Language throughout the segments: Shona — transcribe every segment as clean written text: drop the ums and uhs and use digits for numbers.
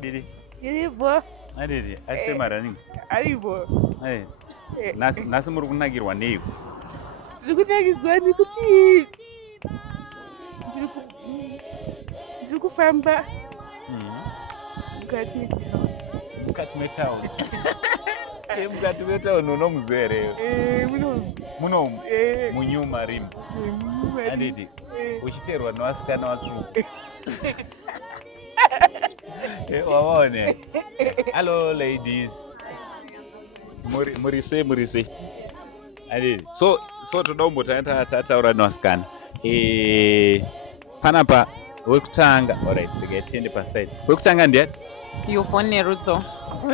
Didi. Iribo. Adidi. Asema runnings. Aribo. Nasi muri kunakirwa neiko. Ndikunakirwa nekuti ndiri kufamba mukati metown. Mukati metown unomuzere. Munomu. Munyuma rimwe. Adidi. Uchiterwa nevasikana vatsvuku. Wawone. Hello ladies. Murise. Adidi. So toda kumbotanga tataura nevasikana. Panapa wekutanga. Alright, tiende paside. Wekutanga ndiani? Yovhoni Nerudzo.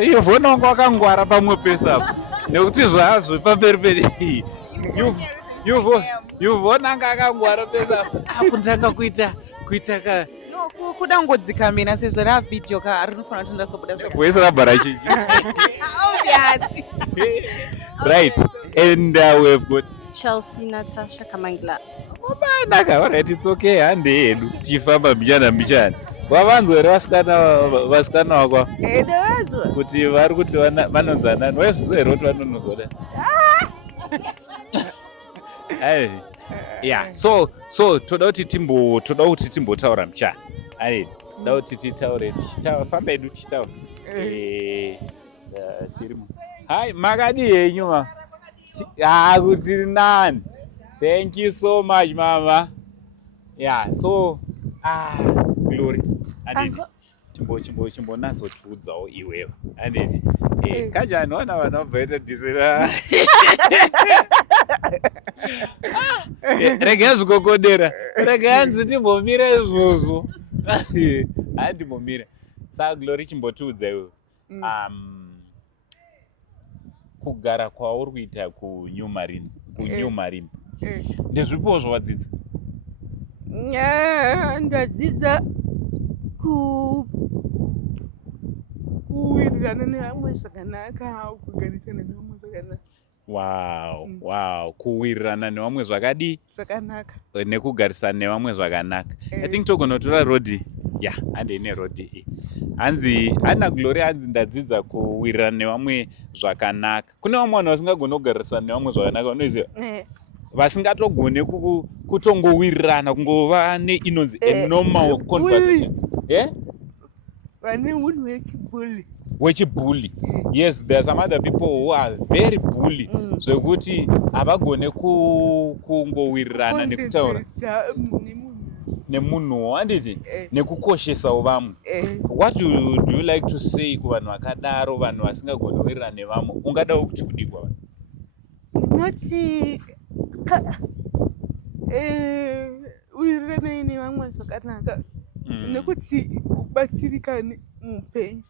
Yovhoni wangu wakangwara pamwe pesa. Nekuti zvazvo pamberi peri. Yovhoni anga akangwara pesa. Akundanga kuita ka kuda ngodzikamira sezvo ra video ka rinofanira kuti ndasobuda zvakare. Voice rabhara chinji. Obviously. Right. And we have got Chelsea Natasha Kamangla. Obanaka, alright, it's okay. Hande yedu tifamba mbichana. Wavanzwa ere vasikana wako? Ndavanzwa. Kuti vari kuti vanonza nani? Waizviziva ere kuti vanonzoda? Yeah, so toda kuti timbotaura mchana. Toda kuti titaure famba edu titaura. Chirimo. Hai, makadi henyu ma. Kuti nani. Thank you so much, mama. Yeah, so Glory. Anditi. Chimbo natsotiudzawo iwewe. Anditi. Kanjani wana vanobvaita disera. Rega zvikokodera. Rega yanzi timbomira izvozvo. Handimbomira. Saka Glory chimbotiudza iwewe. Kugara kwauri kuita kuNyumarimba. Ndezvipo zvawadzidza? Ndadzidza kuwirirana nevamwe zvakanaka, kugarisana nevamwe zvakanaka. Wow. Kuwirirana nevamwe zvakanaka. Nekugarisana nevamwe zvakanaka. I think togonotora rodi. Yeah, handine rodi. Ana Glory hanzi ndadzidza kuwirirana nevamwe zvakanaka. Kune vamwe vanhu vasingagoni kugarisana nevamwe zvakanaka, unoziva? Vasingatogone kutongowirirana, kungova inonzi a normal conversation. Vane unhu wechibully. Yes, there are some other people who are very bully. Zvekuti havagone kungowirirana nekutaura nemunhu handiti nekukoshesawo vamwe. What do you like to say kuvanhu vakadaro, vanhu vasingagone kuwirirana nevamwe? Ungadawo kuti kudikwa vanhu? Noti uwirirane nevamwe zvakanaka nekuti ubatsirikane muupenyu.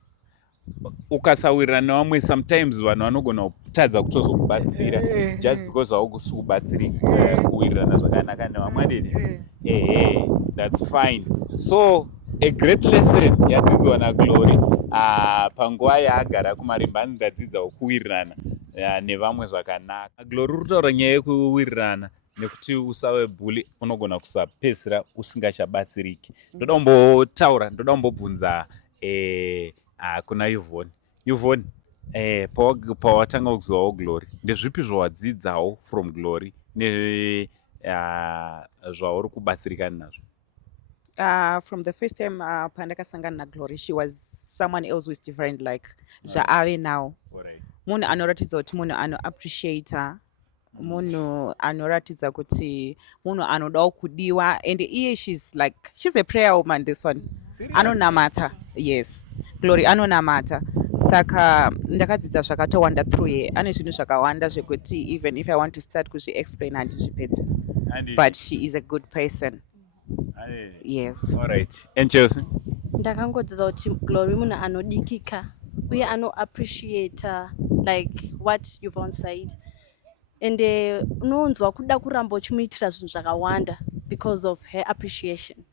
Ukasawirirana nevamwe, sometimes vanhu vanogona kutadza kutozokubatsira just because haukusi kubatsirika kuwirirana zvakanaka nevamwe handiti. That's fine. So a great lesson yadzidzwa naGlory panguva yaagara kuMarimba. Ndadzidzawo kuwirirana nevamwe zvakanaka. Glory uri kutaura nyaya yekuwirirana nekuti usave bully unogona kusapedzisira usingachabatsiriki. Ndoda kumbotaura, ndoda kumbobvunza kuna Yvonne, pawatanga kuzivawo Glory, ndezvipi zvawadzidzawo from Glory zvauri kubatsirikana nazvo? From the first time pandakasangana na Glory, she was someone else who is different, like zvaave now. Munhu anoratidza kuti munhu anoappreciata, munhu anoratidza kuti munhu anodawo kudiwa, and iye she's a prayer woman. This one anonamata. Yes, Glory anonamata. Saka ndakadzidza zvakatowanda through here. Ane zvinhu zvakawanda zvekuti even if I want to start kuzvi-explain handizvipedzi, but she is a good person. Yes. All right. And Chelsea? Ndakangodzidza kuti Glory munhu anodikika uye anoappreciata like what Yvonne said, and unonzwa kuda kuramba uchimuitira zvinhu zvakawanda because of her appreciation.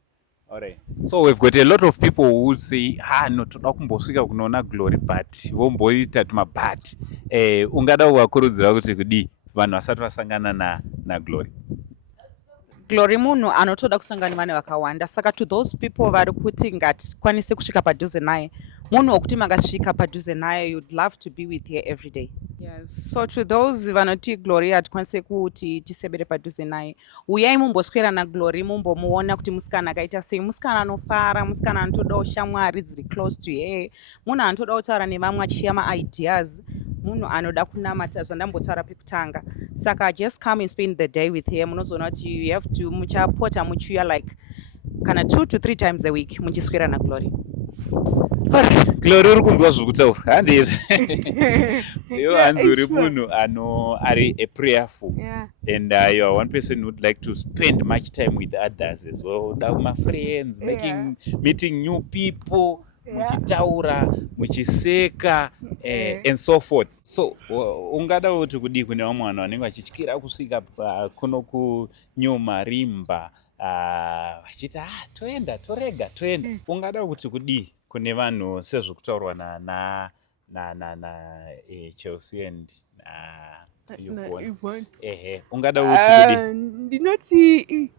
All right. So we've got a lot of people who would say, no, toda kumbosvika kunoona Glory, but vomboita tumabhat. Ungada kuvakurudzira kuti kudi vanhu vasati vasangana na Glory? Glory munhu anotoda kusangana nevana vakawanda, saka to those people vari kuti ngatikwanise kusvika padhuze naye, munhu wokuti makasvika padhuze naye, you'd love to be with her every day. Yes. So to those vanoti Glory hatikwanise kuti tisebere padhuze naye, uyai mumboswera naGlory mumbomuona kuti musikana akaita sei, musikana anofara, musikana anotodawo shamwari dziri close to her, munhu anotoda kutaura nevamwe achiya ma-ideas, munhu anoda kunamata zvandambotaura pekutanga. Saka just come and spend the day with her. Munozoona kuti you have to muchapota muchiuya like kana 2 to 3 times a week muchiswera naGlory. Alright, Glory uri kunzwa zviri kutaura handizvi? Iwe hanzi uri munhu ari a prayerful, and you are one person who would like to spend much time with others as well, my friends, meeting new people, muchitaura, muchiseka, and so forth. So ungada kuti kudii kune vamwe vanhu vanenge vachityira kusvika kuno kunyuma rimba vachiti toenda torega toenda, ungada kuti kudii kune vanhu sezvokutaurwa na Chelsea and Yvonne? Ungada kuti kudii? Ndinoti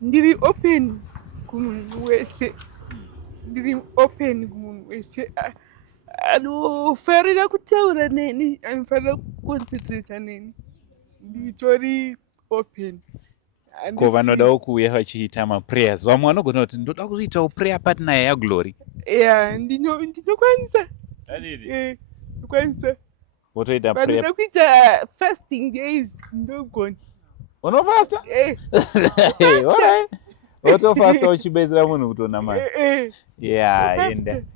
ndiri open kumunhu wese, ndiri open kumunhu wese anofarira kutaura neni, anofarira kuconcentrata neni, nditori open. Ko vanodawo kuuya vachiita maprayers, vamwe vanogona kuti ndoda kuitawo prayer partner yaGlory. Ndinokwanisa. Ndokwanisa. Wotoita prayer. Vanoda kuita fasting days, ndogona. Unofasta? Alright. Wotofasta uchibezera munhu kutonamata. Yeah, and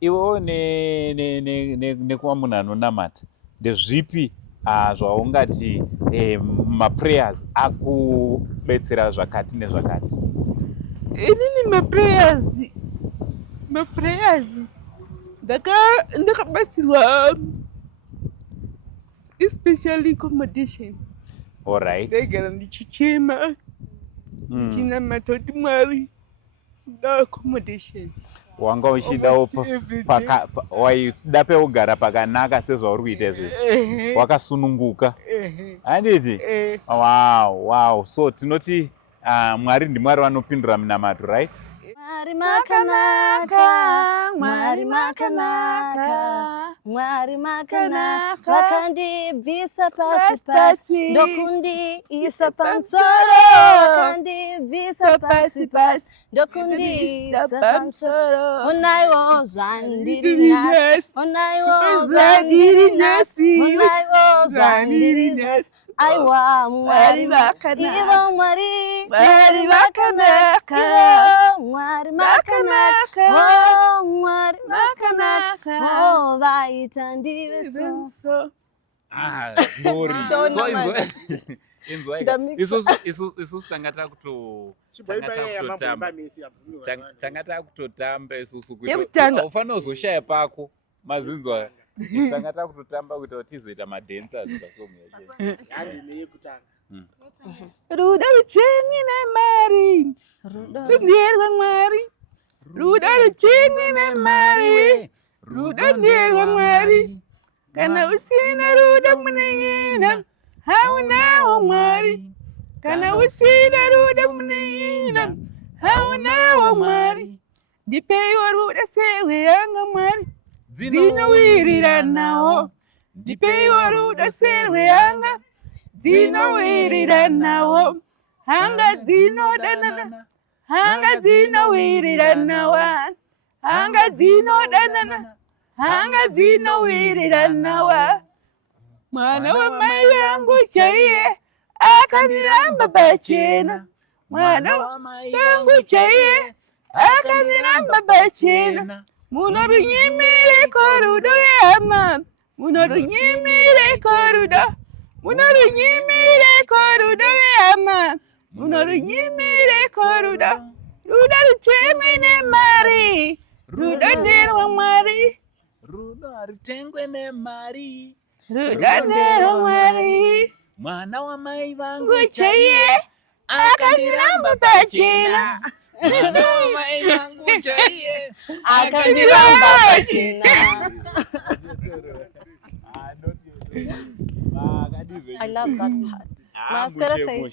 iwewo nekuva munhu anonamata, ndezvipi zvaungati maprayers akubetsera zvakati nezvakati? Inini maprayers ndakabatsirwa especially accommodation. All right. Ndaigara ndichichema ndichinamata kuti Mwari da accommodation. Wanga uchidawo waida pekugara pakanaka sezvauri kuita izvi, wakasununguka handiti? Wow. So tinoti Mwari ndimwari vanopindura minamato, right? Mwari makanaka, Mwari makanaka, Mwari makanaka, vakandibvisa pasi ndokundiisa pamusoro, vakandibvisa pasi ndokundiisa pamusoro. Onaiwo zvandiri nhasi, onaiwo zvandiri nhasi, onaiwo zvandiri nhasi. Aiwa Mwari makanaka, ivo Mwari makanaka, ivo Mwari makanaka, oh Mwari makanaka, oh vaita ndive so. Glory. So isusu tanga takutotamba isusu kuti aufana uzoshaya pako mazinzwa. Tanga takutotamba kuita kuti tizoita madance zvikasomuya. Ruda rucheni naMwari, ruda Mwari, ruda rucheni naMwari, ruda Mwari, kana usina ruda munengena, haunawo Mwari. Kana usina ruda munina, haunawo Mwari. Ndipewo ruda sewe yanga Mwari, dzinowirira nawo. Ndipewo ruda sewe yanga, dzinowirira nawo. Hanga dzinodanana, hanga dzinowirira nawa. Hanga dzinodanana, hanga dzinowirira nawa. Mwana wa mai wangu chaiye akandiramba pachena. Mwana wa mai wangu chaiye akandiramba pachena. Munorunyimire korudo yama, munorunyimire korudo, munorunyimire korudo yama, munorunyimire korudo. Ruda rutengwe nemari, ruda nderwa Mwari. Ruda rutengwe nemari, ruda nderwa Mwari. Mwana wa mai vangu Chaiye akandiramba pachena. Mwana wa mai vangu chaiye akandiramba pachena. I love that part. Mascara say.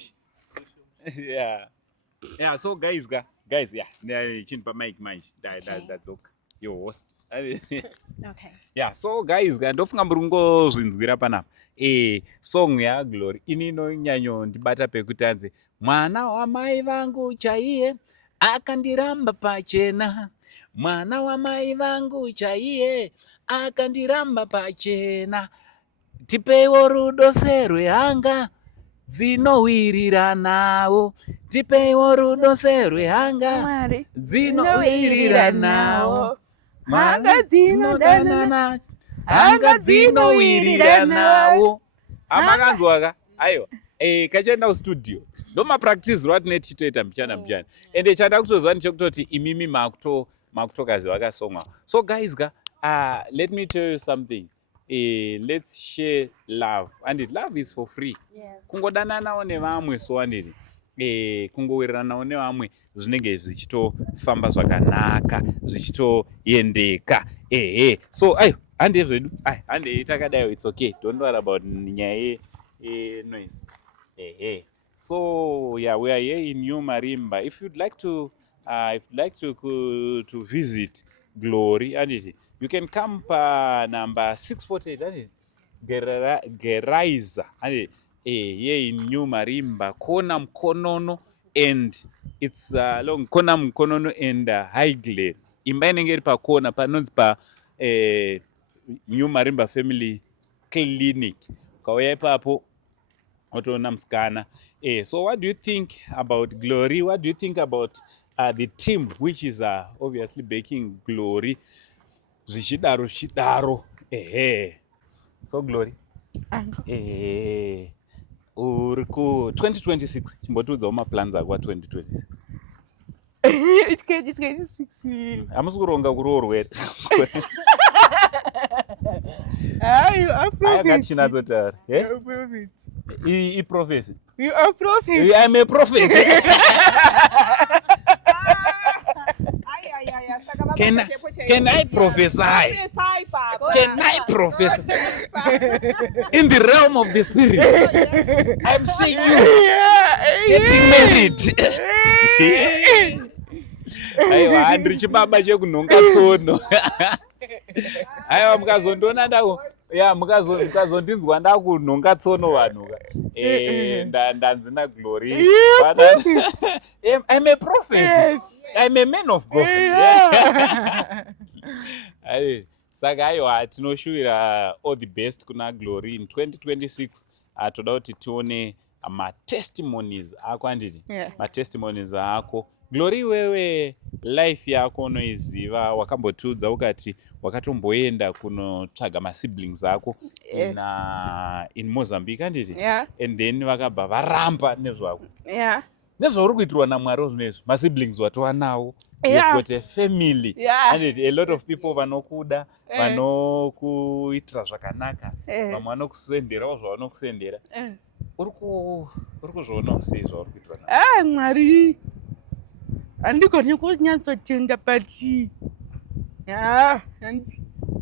Yeah. So guys, yeah. Chin pa mic. That's okay. Your host. Okay. Yeah. So guys, ndofunga murungo zvinzwira panapa. Song ya Glory inino nyanyo ndibata pekutanze. Mwana wa mai vangu chaiye akandiramba pachena. Mwana wa mai vangu chaiye akandiramba pachena. Tipewo rudo serwehanga dzinowirira nawo. Tipewo rudo serwehanga dzinowirira nawo. Hanga dzinodanana, hanga dzinowirira nawo. Amakanzwaka aiwa kachaenda kustudio ndomapractice rwatinenge tichitoita mbichana ende chanda kutozwa ndechekutoti imimi makutokaziva kasongwa. So guys let me tell you something. Let's share love, and love is for free. Yes. Kungodananawo nevamwe so anditi kungowiriranawo nevamwe zvinenge zvichitofamba zvakanaka zvichitoendeka. So hande zvedu hande takadayo, it's okay, don't worry about nyaya noise. So yeah, we are here in New Marimba. If you'd like to visit Glory, anditi you can come number 648 Geraiza here in New Marimba, Kona Mkonono, and it's along Kona Mkonono and Highglade. Imba inenge iri pakona panonzi pa New Marimba Family Clinic. Kauya ipapo otoona musikana. So what do you think about Glory? What do you think about the team which is obviously backing Glory? Zvichidaro. So Glory. Uri ku 2026 chimbotiudzawo maplans ako 2026. 2026. Hamusi kuronga kuri urwere. Akati chinazotaura. Prophecy. You are prophet. I am a prophet. Can I prophesy? Can I prophesy? In the realm of the spirit, I'm seeing you getting married. Aiwa, handiri chibaba chekunhonga tsono. Aiwa, mukazondiona mukazondinzwa ndakunhonga tsono vanhu. Ndanzina Glory. I'm a prophet. Yes. I'm a man of God. Saka aiwa tinoshuvira all the best kuna Glory in 2026. Toda kuti tione matestimonies ako anditi. Matestimonies ako. Glory, wewe life yako unoiziva, wakambotiudza ukati wakatomboenda kunotsvaga masiblings ako in Mozambique anditi. And then vakabva varamba nezvako. Nezvauri kuitirwa naMwari zvinezvi, masiblings watova nawo. You've got a family. And a lot of people vanokuda, vanokuitira zvakanaka, vamwe vanokusenderawo zvavanokusendera. Uri kuzvionawo sei zvauri kuitirwa nawo? Mwari, handigoni kunyatsotenda pati.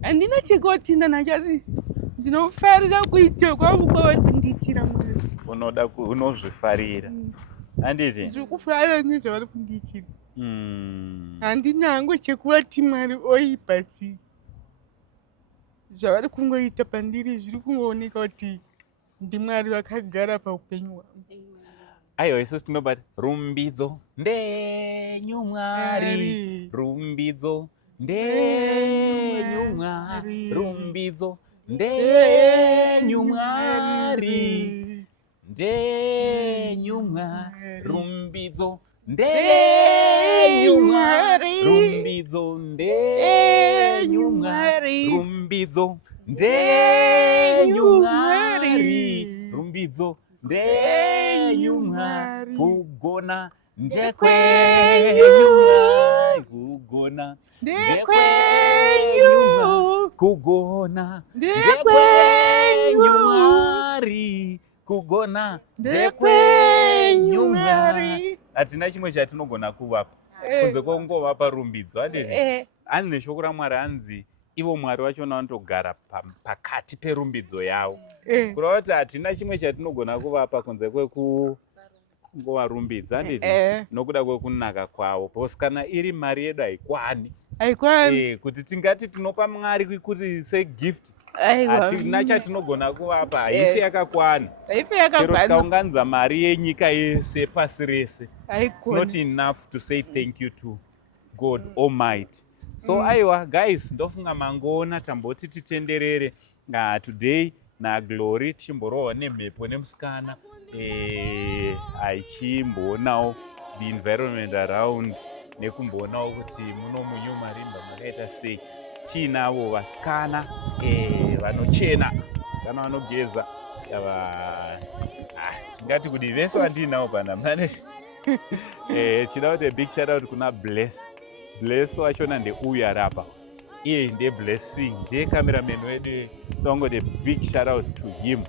Handina chekotenda nacho, asi ndinofarira kuita kwangu kwavati kundiitira Mwari. Unozvifarira. Handiti? Ndiri kufarira nezvavari kundiitira. Handina hangu chekuvati Mwari oipa si. Zvavari kungoita pandiri zviri kungooneka kuti ndiMwari vakagara paupenyu hwangu. Aiwa, isusu tinobati rumbidzo ndenyu Mwari, rumbidzo ndenyu Mwari, rumbidzo ndenyu Mwari, ndenyu Mwari, rumbidzo ndenyu Mwari, rumbidzo ndenyu Mwari, rumbidzo ndenyu Mwari, rumbidzo ndenyu Mwari, kugona ndekwenyu Mwari, kugona ndekwenyu Mwari, kugona ndekwenyu Mwari, kugona ndekwenyu Mwari. Hatina chimwe chatinogona kuvapa kunze kwangovapa rumbidzo. Adini ani neshoko raMwari anzi ivo Mwari vachona vanotogara pakati perumbidzo yavo. Kureva kuti hatina chimwe chatinogona kuvapa kunze kwekuvarumbidza. Handiti? Nokuda kwekunaka kwavo. Because kana iri mari yedu haikwani. Kuti tingati tinopa Mwari kuti segift, hatina chatinogona kuvapa. Haifi yakakwana. Chero tikaunganidza mari yenyika yese pasi rese, it's not enough to say thank you to God Almighty. So aiwa guys, ndofunga mangoona tamboti titenderere today naGlory tichimborohwa nemhepo nemusikana achimboonawo the environment around nekumboonawo kuti muno muNyumarimba makaita sei. Tiinavo vasikana vanochena, vasikana vanogeza, tingati kuti vese vandiinavo panamane. Chida kuti a big shout out kuna Bless wachona ndeuyu arapa, iye ndeBlessing, ndiye cameraman wedu. Tongo the big shout out to him.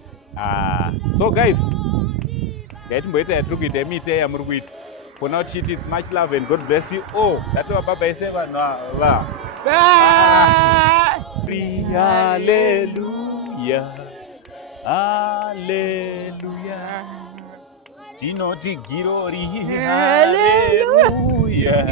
So guys, ngaitimboita yatiri kuita emite yamuri kuita. For now tichiti it's much love and God bless you all. Datova baba ese vanhu ava. Hallelujah, hallelujah, tinoti glory, hallelujah.